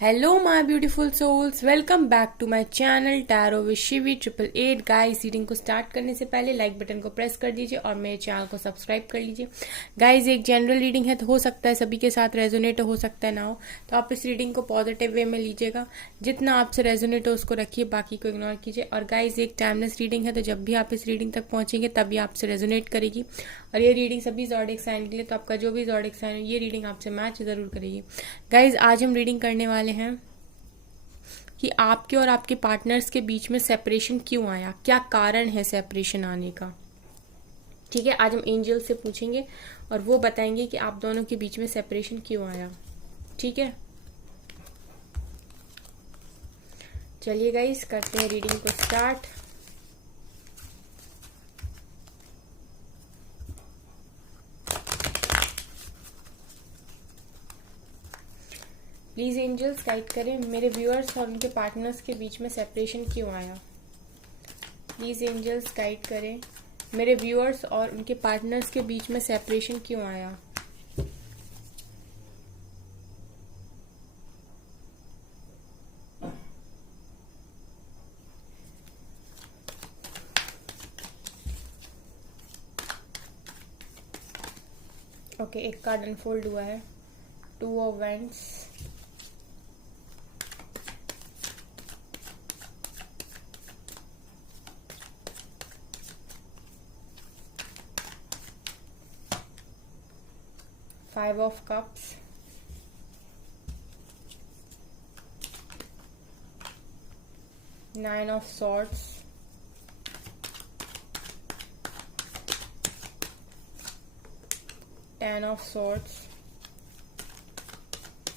Hello my beautiful souls, welcome back to my channel tarot with Shivi 888। Guys, reading को start करने से पहले like button को press कर दीजिए और मेरे चैनल को सब्सक्राइब कर लीजिए। गाइस, एक जनरल रीडिंग है तो हो सकता है सभी के साथ रेजोनेट हो सकता है ना हो, तो आप इस रीडिंग को पॉजिटिव वे में लीजिएगा। जितना आपसे रेजोनेट हो उसको रखिए, बाकी को इग्नोर कीजिए। और गाइस, एक टाइमलेस रीडिंग है तो जब भी आप इस रीडिंग तक पहुंचेंगे तभी आपसे रेजोनेट करेगी। और ये रीडिंग सभी ज़ोडिएक साइन के लिए, तो आपका जो भी ज़ोडिएक साइन है ये रीडिंग आपसे मैच जरूर करेगी। गाइस, आज हम रीडिंग करने वाले हैं कि आपके और आपके पार्टनर्स के बीच में सेपरेशन क्यों आया, क्या कारण है सेपरेशन आने का। ठीक है, आज हम एंजल से पूछेंगे और वो बताएंगे कि आप दोनों के बीच में सेपरेशन क्यों आया। ठीक है, चलिए गाइस करते हैं रीडिंग को स्टार्ट। प्लीज एंजल्स गाइड करें मेरे व्यूअर्स और उनके पार्टनर्स के बीच में सेपरेशन क्यों आया। प्लीज एंजल्स गाइड करें मेरे व्यूअर्स और उनके पार्टनर्स के बीच में सेपरेशन क्यों आया। ओके, एक कार्ड अनफोल्ड हुआ है, 2 of wands, five of cups, nine of swords, ten of swords.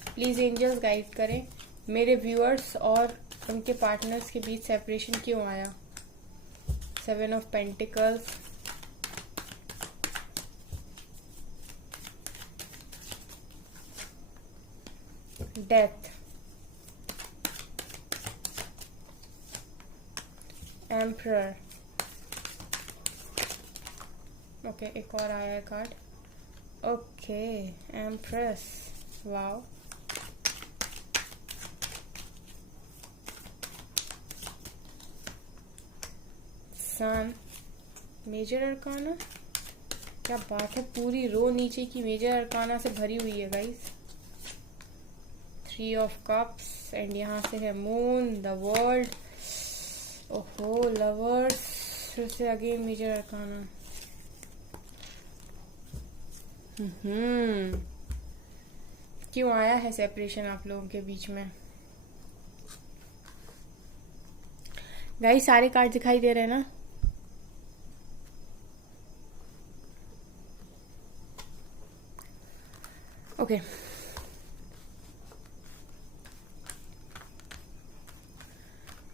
Please angels guide करें मेरे व्यूअर्स और उनके पार्टनर्स के बीच सेपरेशन क्यों आया। 7 of pentacles, death, emperor. Okay, एक और आया है card. Okay, empress, wow. Sun, major arcana, क्या बात है, पूरी रो नीचे की मेजर अरकाना से भरी हुई है गाइस। 3 ऑफ कप्स एंड यहाँ से है मून, द वर्ल्ड, ओहो लवर्स, फिर से अगेन मेजर अरकाना। क्यों आया है सेपरेशन आप लोगों के बीच में। गाइस, सारे कार्ड दिखाई दे रहे हैं ना। ओके,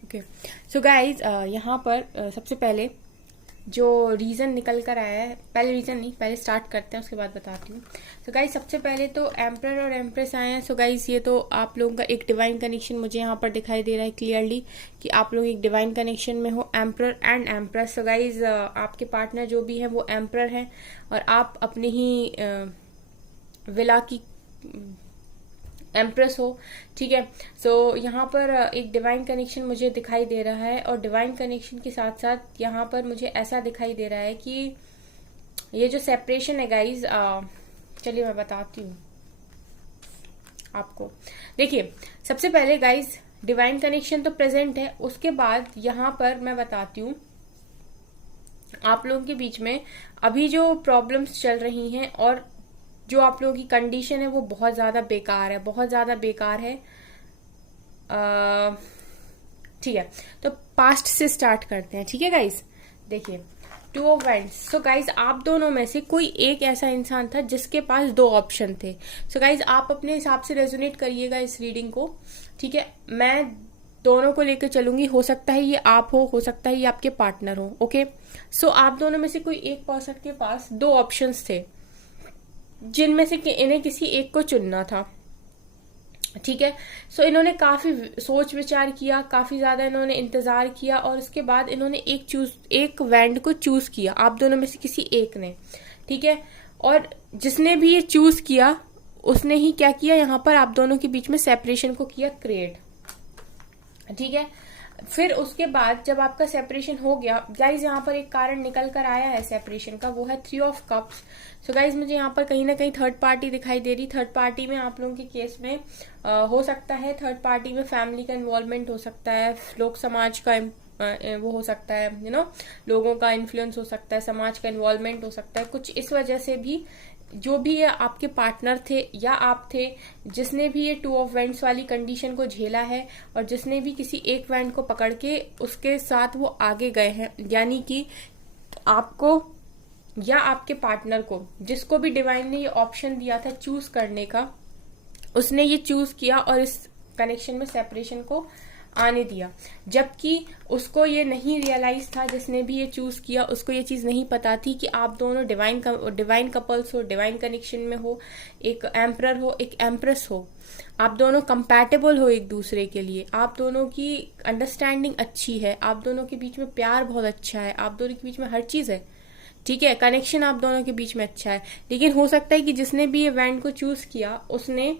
ओके सो गाइज, यहाँ पर सबसे पहले जो रीज़न निकल कर आया है, पहले रीज़न नहीं, पहले स्टार्ट करते हैं उसके बाद बताती हूँ। सो गाइज, सबसे पहले तो एम्परर और एम्प्रेस आए हैं। सो गाइज, ये तो आप लोगों का एक डिवाइन कनेक्शन मुझे यहाँ पर दिखाई दे रहा है क्लियरली कि आप लोग एक डिवाइन कनेक्शन में हो, emperor and empress. So guys, आपके पार्टनर जो भी है वो एम्परर है और आप अपने ही विला की एम्प्रेस हो। ठीक है, सो यहाँ पर एक डिवाइन कनेक्शन मुझे दिखाई दे रहा है और डिवाइन कनेक्शन के साथ साथ यहाँ पर मुझे ऐसा दिखाई दे रहा है कि ये जो सेपरेशन है गाइज, चलिए मैं बताती हूँ आपको। देखिए, सबसे पहले गाइज डिवाइन कनेक्शन तो प्रेजेंट है, उसके बाद यहाँ पर मैं बताती हूँ आप लोगों के बीच में अभी जो प्रॉब्लम्स चल रही हैं और जो आप लोगों की कंडीशन है वो बहुत ज्यादा बेकार है, बहुत ज्यादा बेकार है। ठीक है, तो पास्ट से स्टार्ट करते हैं। ठीक है गाइस, देखिए 2 ऑफ वैंड्स। सो गाइज, आप दोनों में से कोई एक ऐसा इंसान था जिसके पास 2 ऑप्शन थे। सो गाइज, आप अपने हिसाब से रेजोनेट करिएगा इस रीडिंग को। ठीक है, मैं दोनों को लेकर चलूंगी, हो सकता है ये आप हो सकता है ये आपके पार्टनर हो। ओके, सो आप दोनों में से कोई एक पर्सन के पास 2 ऑप्शंस थे जिनमें से इन्हें किसी एक को चुनना था। ठीक है, सो इन्होंने काफी सोच विचार किया, काफी ज्यादा इन्होंने इंतजार किया और उसके बाद इन्होंने एक वैंड को चूज किया, आप दोनों में से किसी एक ने। ठीक है, और जिसने भी ये चूज किया उसने ही क्या किया, यहाँ पर आप दोनों के बीच में सेपरेशन को किया क्रिएट। ठीक है, फिर उसके बाद जब आपका सेपरेशन हो गया गाइज, यहाँ पर एक कारण निकल कर आया है सेपरेशन का, वो है 3 ऑफ कप्स। सो गाइज मुझे यहाँ पर कहीं ना कहीं थर्ड पार्टी दिखाई दे रही। थर्ड पार्टी में आप लोगों के केस में हो सकता है, थर्ड पार्टी में फैमिली का इन्वॉल्वमेंट हो सकता है, लोक समाज का वो हो सकता है, लोगों का इन्फ्लुएंस हो सकता है, समाज का इन्वॉल्वमेंट हो सकता है। कुछ इस वजह से भी जो भी ये आपके पार्टनर थे या आप थे, जिसने भी ये 2 ऑफ वैंड्स वाली कंडीशन को झेला है और जिसने भी किसी एक वैंड को पकड़ के उसके साथ वो आगे गए हैं, यानी कि आपको या आपके पार्टनर को, जिसको भी डिवाइन ने ये ऑप्शन दिया था चूज करने का, उसने ये चूज किया और इस कनेक्शन में सेपरेशन को आने दिया। जबकि उसको ये नहीं रियलाइज था, जिसने भी ये चूज किया उसको ये चीज नहीं पता थी कि आप दोनों डिवाइन कपल्स हो, डिवाइन कनेक्शन में हो, एक एम्परर हो, एक एम्प्रेस हो, आप दोनों कंपैटिबल हो एक दूसरे के लिए, आप दोनों की अंडरस्टैंडिंग अच्छी है, आप दोनों के बीच में प्यार बहुत अच्छा है, आप दोनों के बीच में हर चीज है। ठीक है, कनेक्शन आप दोनों के बीच में अच्छा है। लेकिन हो सकता है कि जिसने भी ये वैंड को चूज किया उसने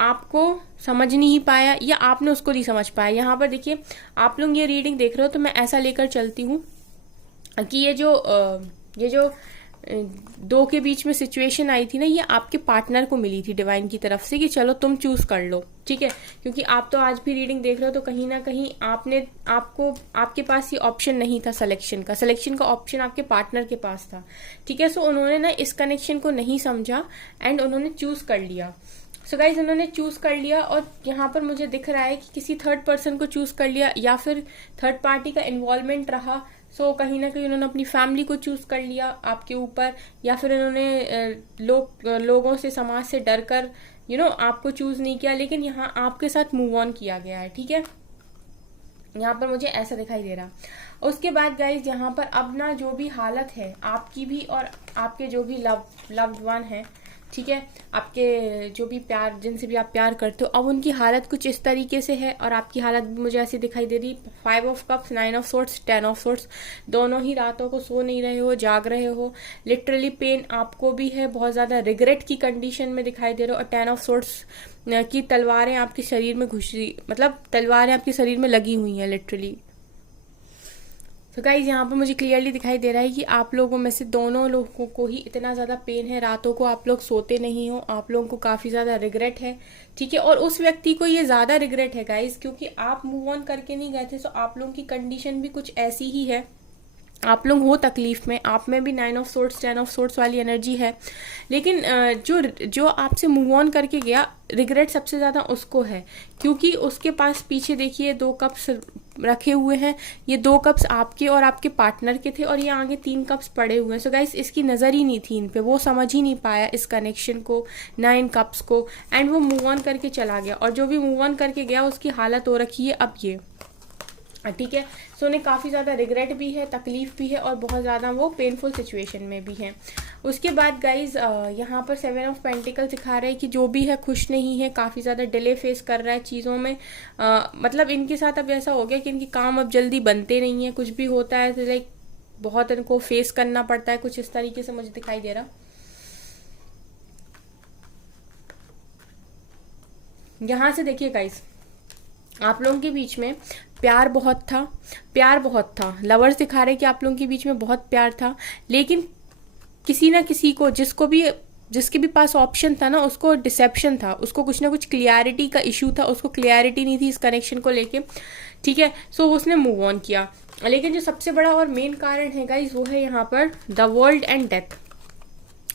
आपको समझ नहीं पाया या आपने उसको नहीं समझ पाया। यहाँ पर देखिए, आप लोग ये रीडिंग देख रहे हो तो मैं ऐसा लेकर चलती हूँ कि ये जो 2 के बीच में सिचुएशन आई थी ना, ये आपके पार्टनर को मिली थी डिवाइन की तरफ से कि चलो तुम चूज कर लो। ठीक है, क्योंकि आप तो आज भी रीडिंग देख रहे हो तो कहीं ना कहीं आपके पास ये ऑप्शन नहीं था सिलेक्शन का ऑप्शन आपके पार्टनर के पास था। ठीक है, सो उन्होंने ना इस कनेक्शन को नहीं समझा एंड उन्होंने चूज कर लिया। सो गाइज उन्होंने चूज कर लिया और यहाँ पर मुझे दिख रहा है कि किसी थर्ड पर्सन को चूज कर लिया या फिर थर्ड पार्टी का इन्वॉल्वमेंट रहा। सो कहीं ना कहीं उन्होंने अपनी फैमिली को चूज कर लिया आपके ऊपर, या फिर उन्होंने लोगों से, समाज से डर कर आपको चूज नहीं किया, लेकिन यहाँ आपके साथ मूव ऑन किया गया है। ठीक है, यहाँ पर मुझे ऐसा दिखाई दे रहा। उसके बाद गाइज यहाँ पर अब ना जो भी हालत है आपकी भी और आपके जो भी लव्ड वन है, ठीक है, आपके जो भी प्यार, जिनसे भी आप प्यार करते हो, अब उनकी हालत कुछ इस तरीके से है और आपकी हालत भी मुझे ऐसी दिखाई दे रही। 5 of cups, 9 of sorts, 10 of sorts, दोनों ही रातों को सो नहीं रहे हो, जाग रहे हो। लिटरली पेन आपको भी है, बहुत ज्यादा रिग्रेट की कंडीशन में दिखाई दे रहे हो। और 10 ऑफ सोर्ट्स की तलवारें आपके शरीर में घुसी, मतलब तलवारें आपके शरीर में लगी हुई हैं लिटरली। तो गाइज यहाँ पर मुझे क्लियरली दिखाई दे रहा है कि आप लोगों में से दोनों लोगों को ही इतना ज़्यादा पेन है, रातों को आप लोग सोते नहीं हो, आप लोगों को काफ़ी ज़्यादा रिग्रेट है। ठीक है, और उस व्यक्ति को ये ज़्यादा रिग्रेट है गाइज, क्योंकि आप मूव ऑन करके नहीं गए थे। सो आप लोगों की कंडीशन भी कुछ ऐसी ही है, आप लोग हो तकलीफ में, आप में भी 9 ऑफ सोर्ट्स 10 ऑफ सोर्ट्स वाली एनर्जी है। लेकिन जो आपसे मूव ऑन करके गया, रिग्रेट सबसे ज़्यादा उसको है, क्योंकि उसके पास पीछे देखिए 2 कप्स रखे हुए हैं। ये 2 कप्स आपके और आपके पार्टनर के थे और ये आगे 3 कप्स पड़े हुए हैं। सो गाइस इसकी नज़र ही नहीं थी इन पे, वो समझ ही नहीं पाया इस कनेक्शन को, 9 कप्स को, एंड वो मूव ऑन करके चला गया। और जो भी मूव ऑन करके गया उसकी हालत हो रखी है अब ये। ठीक है, सो उन्हें काफ़ी ज़्यादा रिग्रेट भी है, तकलीफ भी है और बहुत ज़्यादा वो पेनफुल सिचुएशन में भी हैं। उसके बाद गाइज यहाँ पर 7 ऑफ पेंटिकल सिखा रहे हैं कि जो भी है खुश नहीं है, काफ़ी ज़्यादा डिले फेस कर रहा है चीज़ों में। मतलब इनके साथ अब ऐसा हो गया कि इनके काम अब जल्दी बनते नहीं है, कुछ भी होता है तो लाइक बहुत इनको फेस करना पड़ता है, कुछ इस तरीके से मुझे दिखाई दे रहा। यहाँ से देखिए गाइज, आप लोगों के बीच में प्यार बहुत था, लवर्स दिखा रहे कि आप लोगों के बीच में बहुत प्यार था, लेकिन किसी ना किसी को, जिसके भी पास ऑप्शन था ना, उसको डिसेप्शन था, उसको कुछ ना कुछ क्लियरिटी का इशू था, उसको क्लियरिटी नहीं थी इस कनेक्शन को लेके। ठीक है, सो उसने मूव ऑन किया। लेकिन जो सबसे बड़ा और मेन कारण है गाइस, वो है यहाँ पर द वर्ल्ड एंड डेथ।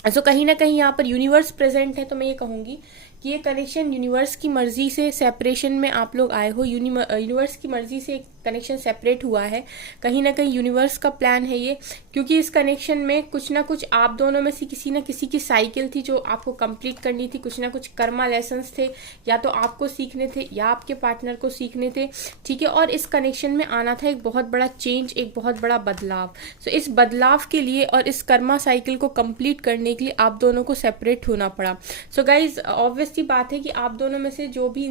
सो कहीं ना कहीं यहाँ पर यूनिवर्स प्रेजेंट है। तो मैं ये कहूँगी कि ये कनेक्शन यूनिवर्स की मर्जी से सेपरेशन में आप लोग आए हो, यूनिवर्स की मर्जी से कनेक्शन सेपरेट हुआ है। कहीं ना कहीं यूनिवर्स का प्लान है ये, क्योंकि इस कनेक्शन में कुछ ना कुछ आप दोनों में से किसी ना किसी की साइकिल थी जो आपको कंप्लीट करनी थी, कुछ ना कुछ कर्मा लेसन्स थे, या तो आपको सीखने थे या आपके पार्टनर को सीखने थे। ठीक है, और इस कनेक्शन में आना था एक बहुत बड़ा चेंज, एक बहुत बड़ा बदलाव। सो इस बदलाव के लिए और इस कर्मा साइकिल को कंप्लीट करने के लिए आप दोनों को सेपरेट होना पड़ा। सो गाइज ऑब्वियस सी बात है कि आप दोनों में से जो भी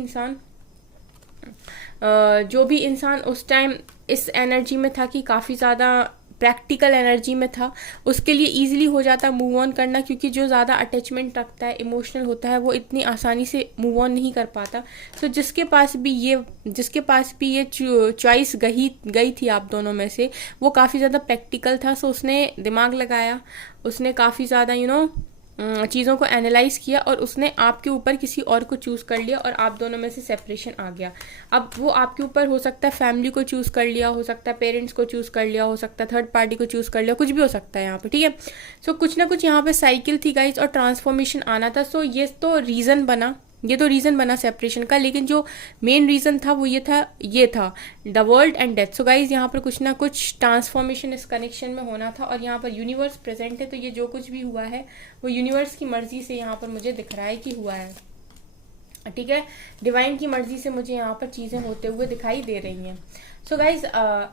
इंसान उस टाइम इस एनर्जी में था कि काफ़ी ज़्यादा प्रैक्टिकल एनर्जी में था, उसके लिए ईजिली हो जाता मूव ऑन करना, क्योंकि जो ज़्यादा अटैचमेंट रखता है, इमोशनल होता है, वो इतनी आसानी से मूव ऑन नहीं कर पाता। सो जिसके पास भी ये चॉइस गई थी आप दोनों में से, वो काफ़ी ज़्यादा प्रैक्टिकल था। सो उसने दिमाग लगाया, उसने काफ़ी ज़्यादा चीज़ों को एनालाइज किया और उसने आपके ऊपर किसी और को चूज़ कर लिया और आप दोनों में से सेपरेशन आ गया। अब वो आपके ऊपर हो सकता है फैमिली को चूज़ कर लिया, हो सकता है पेरेंट्स को चूज़ कर लिया, हो सकता है थर्ड पार्टी को चूज़ कर लिया, कुछ भी हो सकता है यहाँ पे, ठीक है। सो कुछ ना कुछ यहाँ पे साइकिल थी गाइज और ट्रांसफॉर्मेशन आना था। सो ये तो रीज़न बना सेपरेशन का, लेकिन जो मेन रीज़न था वो ये था the world and death. So guys यहाँ पर कुछ ना कुछ ट्रांसफॉर्मेशन इस कनेक्शन में होना था और यहाँ पर यूनिवर्स प्रेजेंट है, तो ये जो कुछ भी हुआ है वो यूनिवर्स की मर्जी से यहाँ पर मुझे दिख रहा है कि हुआ है, ठीक है। डिवाइन की मर्जी से मुझे यहाँ पर चीज़ें होते हुए दिखाई दे रही हैं। सो गाइज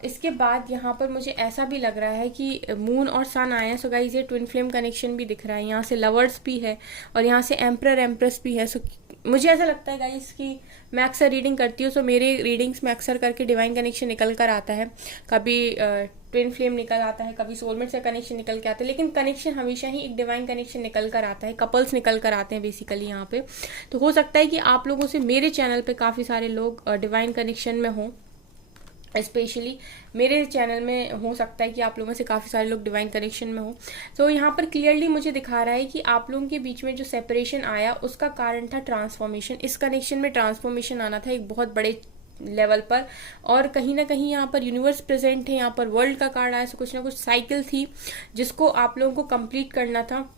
इसके बाद यहाँ पर मुझे ऐसा भी लग रहा है कि मून और सन आए हैं। सो गाइज ये ट्विन फ्लेम कनेक्शन भी दिख रहा है, यहाँ से लवर्स भी है और यहाँ से एम्परर एम्प्रेस भी है। सो मुझे ऐसा लगता है गाइज कि मैं अक्सर रीडिंग करती हूँ, सो मेरे रीडिंग्स में अक्सर करके डिवाइन कनेक्शन निकल कर आता है, कभी ट्विन फ्लेम निकल आता है, कभी सोलमेट से कनेक्शन निकल के आता है, लेकिन कनेक्शन हमेशा ही एक डिवाइन कनेक्शन निकल कर आता है, कपल्स निकल कर आते हैं बेसिकली यहाँ पे। तो हो सकता है कि आप लोगों से मेरे चैनल पे काफ़ी सारे लोग डिवाइन कनेक्शन में हों, स्पेशली मेरे चैनल में हो सकता है कि आप लोगों में से काफ़ी सारे लोग डिवाइन कनेक्शन में हो। तो यहाँ पर क्लियरली मुझे दिखा रहा है कि आप लोगों के बीच में जो सेपरेशन आया उसका कारण था ट्रांसफॉर्मेशन। इस कनेक्शन में ट्रांसफॉर्मेशन आना था एक बहुत बड़े लेवल पर, और कहीं ना कहीं यहाँ पर यूनिवर्स प्रेजेंट है, यहाँ पर वर्ल्ड का कार्ड आया, सो कुछ ना कुछ साइकिल थी जिसको आप लोगों को कंप्लीट करना था।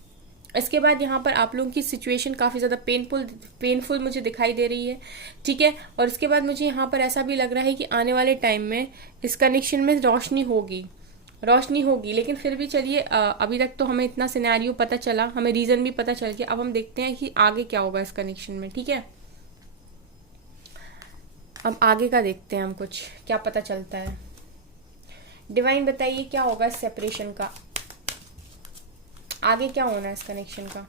इसके बाद यहाँ पर आप लोगों की सिचुएशन काफ़ी ज़्यादा पेनफुल मुझे दिखाई दे रही है, ठीक है। और इसके बाद मुझे यहाँ पर ऐसा भी लग रहा है कि आने वाले टाइम में इस कनेक्शन में रोशनी होगी, लेकिन फिर भी चलिए अभी तक तो हमें इतना सिनेरियो पता चला, हमें रीज़न भी पता चल गया। अब हम देखते हैं कि आगे क्या होगा इस कनेक्शन में, ठीक है। अब आगे का देखते हैं हम, कुछ क्या पता चलता है। डिवाइन बताइए क्या होगा इस सेपरेशन का, आगे क्या होना है इस कनेक्शन का।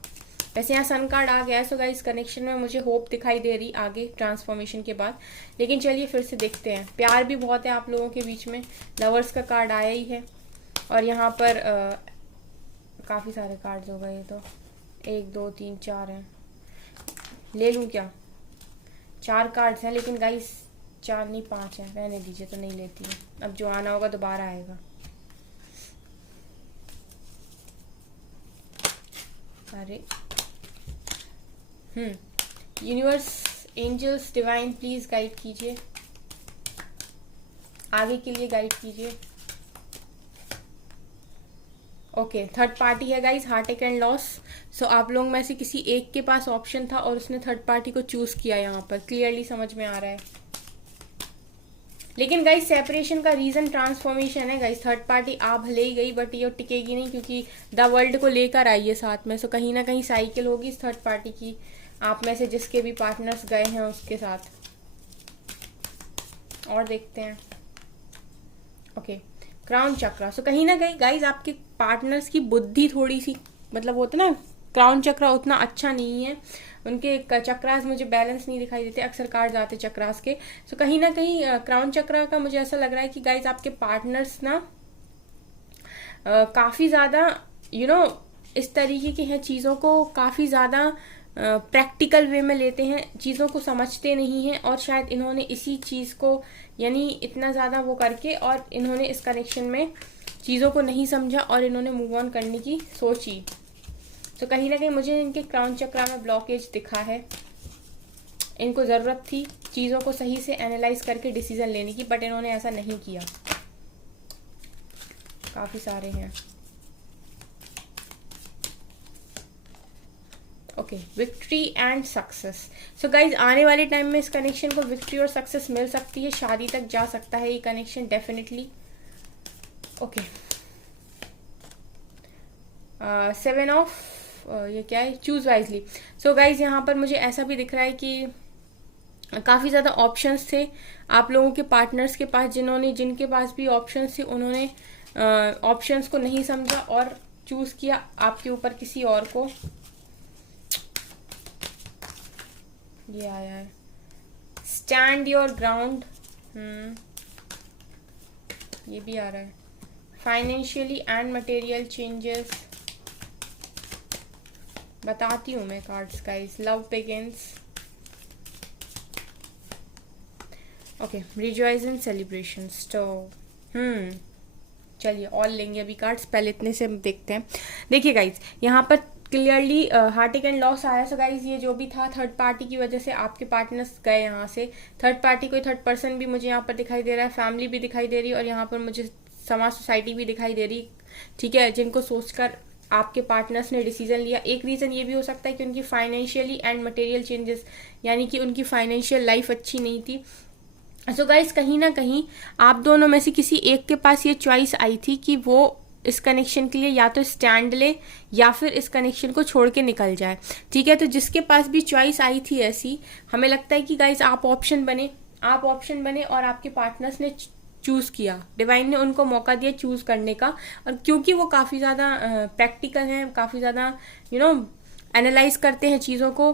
वैसे यहाँ सन कार्ड आ गया है, सो गाइस कनेक्शन में मुझे होप दिखाई दे रही आगे ट्रांसफॉर्मेशन के बाद, लेकिन चलिए फिर से देखते हैं। प्यार भी बहुत है आप लोगों के बीच में, लवर्स का कार्ड आया ही है और यहाँ पर काफ़ी सारे कार्ड्स हो गए, ये तो 1 2 3 4 हैं, ले लूँ क्या? 4 कार्ड्स हैं, लेकिन गाइस 4 नहीं 5 हैं, रहने दीजिए, तो नहीं लेती है। अब जो आना होगा दोबारा आएगा। अरे universe, angels, divine please guide कीजिए, आगे के लिए गाइड कीजिए। ओके, थर्ड पार्टी है guys, heartache and loss. So आप लोग में से किसी एक के पास ऑप्शन था और उसने थर्ड पार्टी को चूज किया, यहाँ पर क्लियरली समझ में आ रहा है। लेकिन गाइज सेपरेशन का रीजन ट्रांसफॉर्मेशन है गाइज। थर्ड पार्टी आ भले ही गई बट ये टिकेगी नहीं, क्योंकि द वर्ल्ड को लेकर आई है साथ में। सो कहीं ना कहीं साइकिल होगी इस थर्ड पार्टी की, आप में से जिसके भी पार्टनर्स गए हैं उसके साथ। और देखते हैं। ओके, क्राउन चक्रा। सो कहीं ना कहीं गाइज आपके पार्टनर्स की बुद्धि थोड़ी सी, मतलब होता ना, क्राउन चक्रा उतना अच्छा नहीं है, उनके चक्रास मुझे बैलेंस नहीं दिखाई देते, अक्सर कार्ड्स आते चक्रास के। सो कहीं ना कहीं क्राउन चक्रा का मुझे ऐसा लग रहा है कि गाइज आपके पार्टनर्स ना काफ़ी ज़्यादा इस तरीके के हैं, चीज़ों को काफ़ी ज़्यादा प्रैक्टिकल वे में लेते हैं, चीज़ों को समझते नहीं हैं, और शायद इन्होंने इसी चीज़ को यानी इतना ज़्यादा वो करके और इन्होंने इस कनेक्शन में चीज़ों को नहीं समझा और इन्होंने मूव ऑन करने की सोची। तो कहीं ना कहीं मुझे इनके क्राउन चक्रा में ब्लॉकेज दिखा है, इनको ज़रूरत थी चीज़ों को सही से एनालाइज करके डिसीजन लेने की, बट इन्होंने ऐसा नहीं किया। काफ़ी सारे हैं। Okay, victory and success. So guys आने वाले टाइम में इस कनेक्शन को विक्ट्री और सक्सेस मिल सकती है, शादी तक जा सकता है ये कनेक्शन डेफिनेटली। ओके, 7 ऑफ ये क्या है, चूज वाइजली। सो गाइज यहाँ पर मुझे ऐसा भी दिख रहा है कि काफ़ी ज़्यादा ऑप्शंस थे आप लोगों के पार्टनर्स के पास, जिनके पास भी ऑप्शंस थे उन्होंने ऑप्शंस को नहीं समझा और चूज किया आपके ऊपर किसी और को। ये आया है स्टैंड योर ग्राउंड, ये भी आ रहा है। फाइनेंशियली एंड मटेरियल चेंजेस बताती हूँ मैं cards guys. Love begins, okay, rejoice and celebrations. तो चलिए और लेंगे अभी कार्ड्स, पहले इतने से देखते हैं। देखिए गाइज, यहाँ पर क्लियरली हार्टिक एंड लॉस आया। सो गाइज ये जो भी था थर्ड पार्टी की वजह से आपके पार्टनर्स गए यहाँ से। थर्ड पार्टी, कोई थर्ड पर्सन भी मुझे यहाँ पर दिखाई दे रहा है, फैमिली भी दिखाई दे रही है और यहाँ पर मुझे समाज सोसाइटी भी दिखाई दे रही, ठीक है, जिनको सोचकर आपके पार्टनर्स ने डिसीजन लिया। एक रीजन ये भी हो सकता है कि उनकी फाइनेंशियली एंड मटेरियल चेंजेस, यानी कि उनकी फाइनेंशियल लाइफ अच्छी नहीं थी। सो गाइस कहीं ना कहीं आप दोनों में से किसी एक के पास ये चॉइस आई थी कि वो इस कनेक्शन के लिए या तो स्टैंड ले या फिर इस कनेक्शन को छोड़ के निकल जाए, ठीक है। तो जिसके पास भी चॉइस आई थी ऐसी, हमें लगता है कि गाइस आप ऑप्शन बने और आपके पार्टनर्स ने चूज किया, डिवाइन ने उनको मौका दिया चूज करने का। और क्योंकि वो काफी ज्यादा प्रैक्टिकल हैं, काफी ज्यादा एनालाइज करते हैं चीजों को,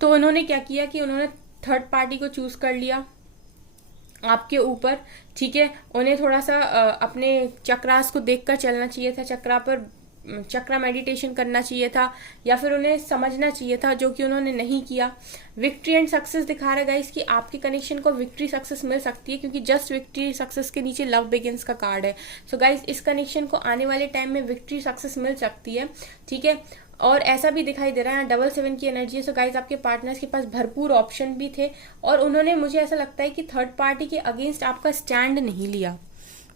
तो उन्होंने क्या किया कि उन्होंने थर्ड पार्टी को चूज कर लिया आपके ऊपर, ठीक है। उन्हें थोड़ा सा अपने चक्रास को देखकर चलना चाहिए था, चक्रा मेडिटेशन करना चाहिए था, या फिर उन्हें समझना चाहिए था, जो कि उन्होंने नहीं किया। विक्ट्री एंड सक्सेस दिखा रहा है गाइस कि आपके कनेक्शन को विक्ट्री सक्सेस मिल सकती है, क्योंकि जस्ट विक्ट्री सक्सेस के नीचे लव बिगिंस का कार्ड है। सो गाइस इस कनेक्शन को आने वाले टाइम में विक्ट्री सक्सेस मिल सकती है, ठीक है। और ऐसा भी दिखाई दे रहा है 7 की एनर्जी है। सो गाइस आपके पार्टनर्स के पास भरपूर ऑप्शन भी थे और उन्होंने, मुझे ऐसा लगता है कि थर्ड पार्टी के अगेंस्ट आपका स्टैंड नहीं लिया।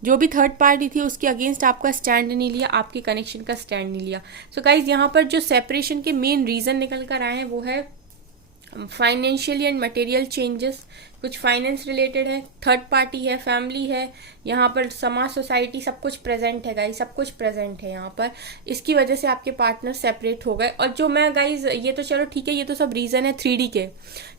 जो भी थर्ड पार्टी थी उसके अगेंस्ट आपका स्टैंड नहीं लिया, आपके कनेक्शन का स्टैंड नहीं लिया। सो गाइस यहाँ पर जो सेपरेशन के मेन रीजन निकल कर आए हैं वो है फाइनेंशियली एंड मटेरियल चेंजेस। कुछ फाइनेंस रिलेटेड है, थर्ड पार्टी है, फैमिली है, यहाँ पर समाज सोसाइटी, सब कुछ प्रेजेंट है गाइज, सब कुछ प्रेजेंट है यहाँ पर। इसकी वजह से आपके पार्टनर सेपरेट हो गए। और जो मैं गाइज, ये तो चलो ठीक है, ये तो सब रीजन है 3D के,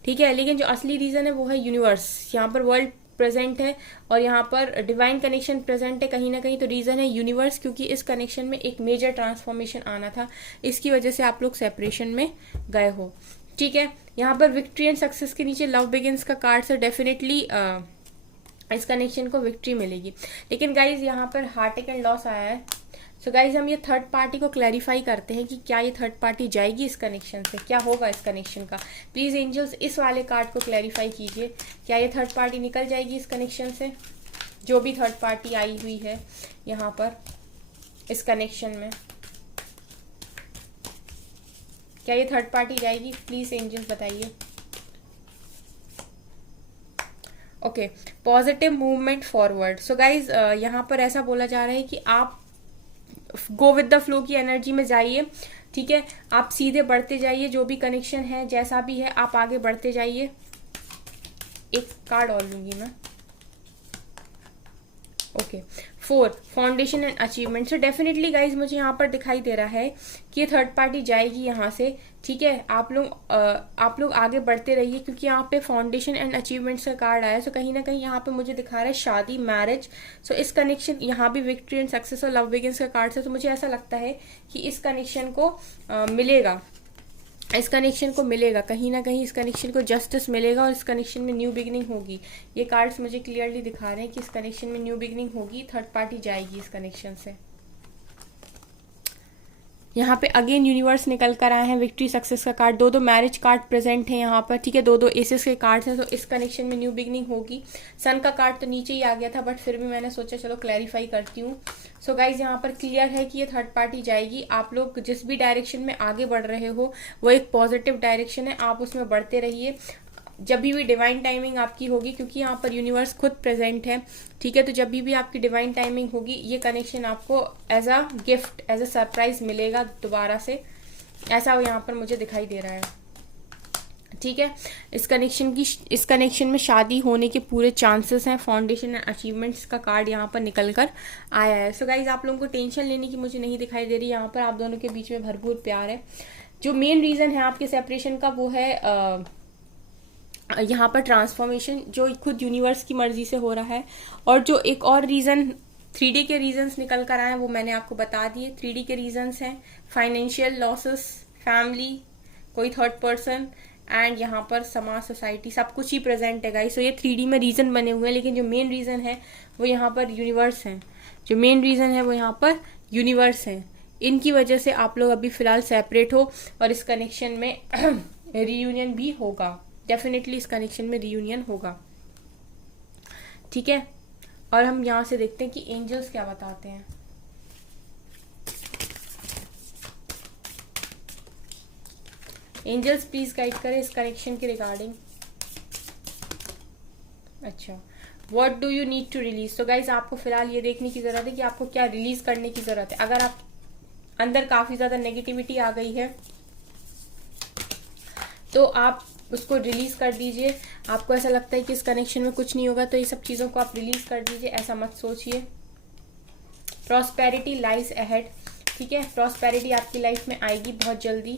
ठीक है, लेकिन जो असली रीजन है वो है यूनिवर्स। यहाँ पर वर्ल्ड प्रेजेंट है और यहाँ पर डिवाइन कनेक्शन प्रेजेंट है कहीं ना कहीं, तो रीजन है यूनिवर्स, क्योंकि इस कनेक्शन में एक मेजर ट्रांसफॉर्मेशन आना था, इसकी वजह से आप लोग सेपरेशन में गए हो, ठीक है। यहाँ पर विक्ट्री एंड सक्सेस के नीचे लव बिगिंस का कार्ड से डेफिनेटली इस कनेक्शन को विक्ट्री मिलेगी। लेकिन गाइज यहाँ पर हार्टिक एंड लॉस आया है। सो गाइज हम ये थर्ड पार्टी को क्लैरिफाई करते हैं कि क्या ये थर्ड पार्टी जाएगी इस कनेक्शन से, क्या होगा इस कनेक्शन का। प्लीज एंजल्स इस वाले कार्ड को क्लैरिफाई कीजिए, क्या ये थर्ड पार्टी निकल जाएगी इस कनेक्शन से, जो भी थर्ड पार्टी आई हुई है यहाँ पर इस कनेक्शन में, क्या ये थर्ड पार्टी जाएगी? प्लीज एंजल्स बताइए। Okay, positive movement forward. So guys यहाँ पर ऐसा बोला जा रहा है कि आप गो विद द फ्लो की एनर्जी में जाइए, ठीक है, आप सीधे बढ़ते जाइए, जो भी कनेक्शन है जैसा भी है आप आगे बढ़ते जाइए। एक कार्ड और लूंगी मैं। Okay, 4 foundation and achievement. So definitely guys मुझे यहाँ पर दिखाई दे रहा है कि ये थर्ड पार्टी जाएगी यहाँ से, ठीक है। आप लोग आगे बढ़ते रहिए, क्योंकि यहाँ पे फाउंडेशन एंड अचीवमेंट्स का कार्ड आया। सो कहीं ना कहीं यहाँ पे मुझे दिखा रहा है शादी, मैरिज। सो इस कनेक्शन, यहाँ भी विक्ट्री एंड सक्सेस और लव बिगिंस का कार्ड है। तो मुझे ऐसा लगता है कि इस कनेक्शन को मिलेगा, इस कनेक्शन को मिलेगा कहीं ना कहीं, इस कनेक्शन को जस्टिस मिलेगा और इस कनेक्शन में न्यू बिगिनिंग होगी। ये कार्ड्स मुझे क्लियरली दिखा रहे हैं कि इस कनेक्शन में न्यू बिगिनिंग होगी, थर्ड पार्टी जाएगी इस कनेक्शन से। यहाँ पे अगेन यूनिवर्स निकल कर आए हैं, विक्ट्री सक्सेस का कार्ड, दो मैरिज कार्ड प्रेजेंट है यहाँ पर, ठीक है, दो एसेस के कार्ड्स हैं। तो इस कनेक्शन में न्यू बिगिनिंग होगी। सन का कार्ड तो नीचे ही आ गया था, बट फिर भी मैंने सोचा चलो क्लैरिफाई करती हूँ। सो गाइज यहाँ पर क्लियर है कि ये थर्ड पार्टी जाएगी। आप लोग जिस भी डायरेक्शन में आगे बढ़ रहे हो वो एक पॉजिटिव डायरेक्शन है, आप उसमें बढ़ते रहिए। जब भी डिवाइन टाइमिंग आपकी होगी, क्योंकि यहाँ पर यूनिवर्स खुद प्रेजेंट है, ठीक है, तो जब भी आपकी डिवाइन टाइमिंग होगी ये कनेक्शन आपको as a gift, as a surprise मिलेगा दोबारा से, ऐसा यहाँ पर मुझे दिखाई दे रहा है, ठीक है। इस कनेक्शन में शादी होने के पूरे चांसेस हैं। फाउंडेशन एंड अचीवमेंट्स का कार्ड यहाँ पर निकल कर आया है। सो गाइज आप लोगों को टेंशन लेने की मुझे नहीं दिखाई दे रही, यहाँ पर आप दोनों के बीच में भरपूर प्यार है। जो मेन रीजन है आपके सेपरेशन का वो है यहाँ पर ट्रांसफॉर्मेशन, जो खुद यूनिवर्स की मर्जी से हो रहा है। और जो एक और रीजन 3D के रीजंस निकल कर आए हैं वो मैंने आपको बता दिए। 3D के रीजंस हैं फाइनेंशियल लॉसेस, फैमिली, कोई थर्ड पर्सन एंड यहाँ पर समाज, सोसाइटी, सब कुछ ही प्रेजेंट है गाइस। तो ये 3D में रीजन बने हुए हैं, लेकिन जो मेन रीजन है वो यहाँ पर यूनिवर्स है। जो मेन रीजन है वो यहाँ पर यूनिवर्स है, इनकी वजह से आप लोग अभी फिलहाल सेपरेट हो और इस कनेक्शन में रियूनियन भी होगा, डेफिनेटली इस कनेक्शन में रियूनियन होगा, ठीक है। और हम यहां से देखते हैं कि एंजल्स क्या बताते हैं। एंजल्स प्लीज गाइड करें इस कनेक्शन के रिगार्डिंग। अच्छा, what do you need to release. तो गाइज आपको फिलहाल ये देखने की जरूरत है कि आपको क्या रिलीज करने की जरूरत है। अगर आप अंदर काफी ज्यादा नेगेटिविटी आ गई है तो आप उसको रिलीज कर दीजिए। आपको ऐसा लगता है कि इस कनेक्शन में कुछ नहीं होगा तो ये सब चीजों को आप रिलीज कर दीजिए, ऐसा मत सोचिए। प्रॉस्पेरिटी लाइज अहेड, ठीक है, प्रॉस्पेरिटी आपकी लाइफ में आएगी बहुत जल्दी।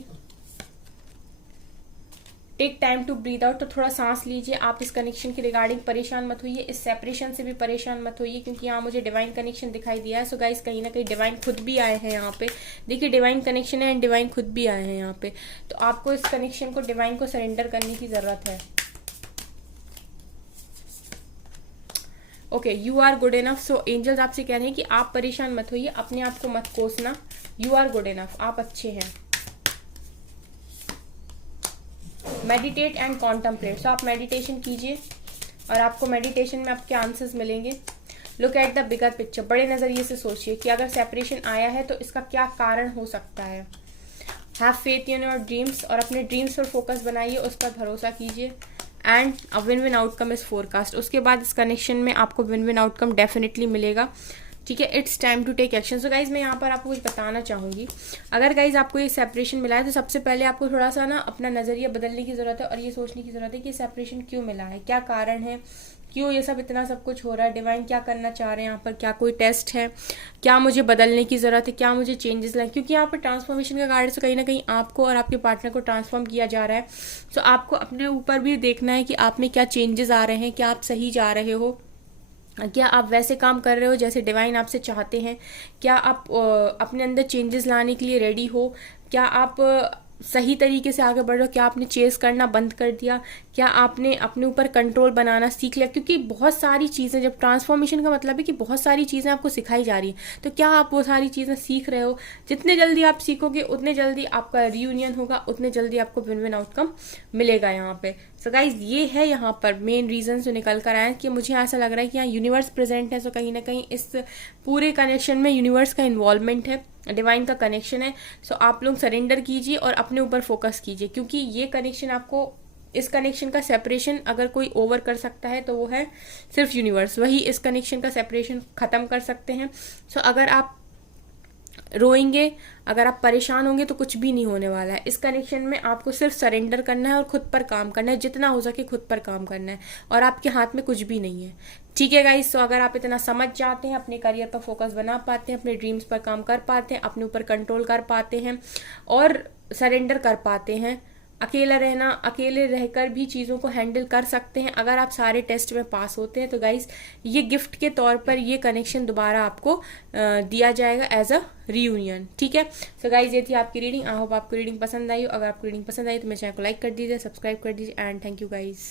Take time to breathe out, तो थोड़ा सांस लीजिए। आप इस कनेक्शन के रिगार्डिंग परेशान मत होइए, इस सेपरेशन से भी परेशान मत होइए, क्योंकि यहाँ मुझे डिवाइन कनेक्शन दिखाई दिया है। सो गाइस कहीं ना कहीं डिवाइन खुद भी आए हैं यहाँ पे। देखिए डिवाइन कनेक्शन है एंड डिवाइन खुद भी आए हैं यहाँ पे। तो आपको इस कनेक्शन को, डिवाइन को सरेंडर करने की जरूरत है। Okay, you are good enough. So angels आपसे कह रहे हैं कि आप परेशान मत होइए, अपने आप को मत कोसना। यू आर गुड इनफ, आप अच्छे हैं। मेडिटेट एंड कॉन्टम्पलेट, सो आप मेडिटेशन कीजिए और आपको मेडिटेशन में आपके आंसर्स मिलेंगे। Look at the bigger picture, बड़े नजरिए से सोचिए कि अगर सेपरेशन आया है तो इसका क्या कारण हो सकता है। Have faith in your dreams, और अपने ड्रीम्स पर फोकस बनाइए, उस पर भरोसा कीजिए। And a win win outcome is forecast, उसके बाद इस कनेक्शन में आपको विन विन आउटकम डेफिनेटली मिलेगा, ठीक है। It's time to take action. So guys मैं यहाँ पर आपको कुछ बताना चाहूंगी। अगर गाइज आपको ये सेपरेशन मिला है तो सबसे पहले आपको थोड़ा सा ना अपना नजरिया बदलने की जरूरत है और ये सोचने की जरूरत है कि सेपरेशन क्यों मिला है, क्या कारण है, क्यों ये सब इतना सब कुछ हो रहा है, डिवाइन क्या करना चाह रहे हैं यहाँ पर, क्या कोई टेस्ट है, क्या मुझे बदलने की जरूरत है, क्या मुझे चेंजेस लाए, क्योंकि यहाँ पर ट्रांसफॉर्मेशन का कार्ड से कहीं ना कहीं आपको और आपके पार्टनर को ट्रांसफॉर्म किया जा रहा है। सो आपको अपने ऊपर भी देखना है कि आप में क्या चेंजेस आ रहे हैं, क्या आप सही जा रहे हो, क्या आप वैसे काम कर रहे हो जैसे डिवाइन आपसे चाहते हैं, क्या आप अपने अंदर चेंजेस लाने के लिए रेडी हो, क्या आप सही तरीके से आगे बढ़ रहे हो, क्या आपने चेस करना बंद कर दिया, क्या आपने अपने ऊपर कंट्रोल बनाना सीख लिया। क्योंकि बहुत सारी चीज़ें, जब ट्रांसफॉर्मेशन का मतलब है कि बहुत सारी चीज़ें आपको सिखाई जा रही हैं, तो क्या आप वो सारी चीज़ें सीख रहे हो। जितने जल्दी आप सीखोगे उतने जल्दी आपका रियूनियन होगा, उतने जल्दी आपको विन विन आउटकम मिलेगा यहाँ पे। सो गाइज ये है यहाँ पर मेन रीजन जो निकल कर आए कि मुझे ऐसा लग रहा है कि यहाँ यूनिवर्स प्रेजेंट है। सो कहीं ना कहीं इस पूरे कनेक्शन में यूनिवर्स का इन्वॉल्वमेंट है, डिवाइन का कनेक्शन है। सो आप लोग सरेंडर कीजिए और अपने ऊपर फोकस कीजिए, क्योंकि ये कनेक्शन आपको, इस कनेक्शन का सेपरेशन अगर कोई ओवर कर सकता है तो वो है सिर्फ यूनिवर्स, वही इस कनेक्शन का सेपरेशन खत्म कर सकते हैं। सो अगर आप रोएंगे, अगर आप परेशान होंगे तो कुछ भी नहीं होने वाला है। इस कनेक्शन में आपको सिर्फ सरेंडर करना है और खुद पर काम करना है, जितना हो सके खुद पर काम करना है, और आपके हाथ में कुछ भी नहीं है, ठीक है गाइस। तो अगर आप इतना समझ जाते हैं, अपने करियर पर फोकस बना पाते हैं, अपने ड्रीम्स पर काम कर पाते हैं, अपने ऊपर कंट्रोल कर पाते हैं और सरेंडर कर पाते हैं, अकेला रहना, अकेले रहकर भी चीज़ों को हैंडल कर सकते हैं, अगर आप सारे टेस्ट में पास होते हैं, तो गाइस ये गिफ्ट के तौर पर ये कनेक्शन दोबारा आपको दिया जाएगा एज अ रियूनियन, ठीक है। सो गाइस ये थी आपकी रीडिंग। आई होप आपको रीडिंग पसंद आई हो। अगर आपको रीडिंग पसंद आई तो मेरे चैनल को लाइक कर दीजिए, सब्सक्राइब कर दीजिए एंड थैंक यू गाइस।